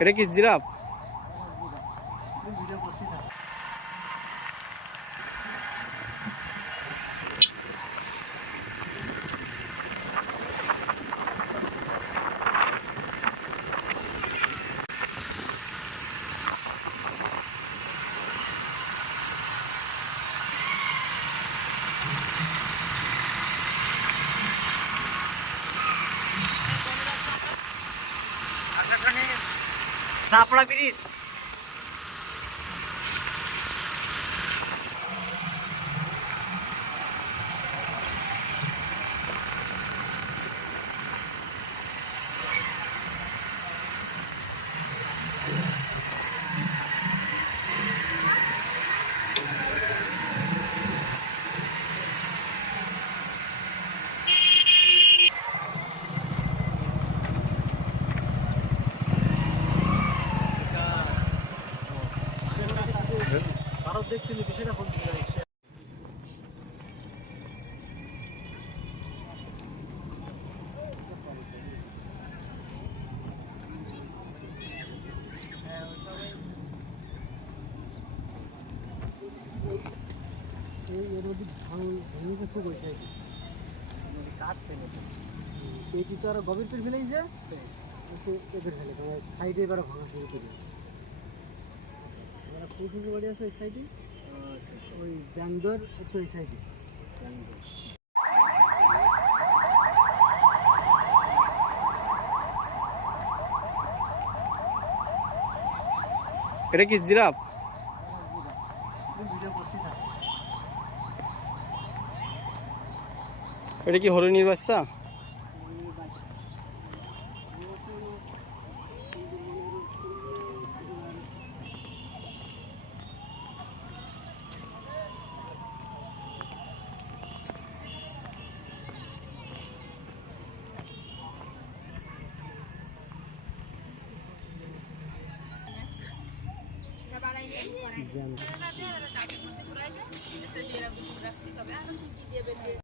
এটা কি giraffe? સાપડા bridge হয়েছে আর কি। কাটছে এইটি তো আরও গভীর করে ফেলেছে সাইডে এবার ভাঙা শুরু করে পুরুষের বাড়ি আছে ওই সাইডে ওই ব্যাংদর একটু এটা কি জিরাফ? এটা কি হরিণীর বাচ্চা? দিয়ে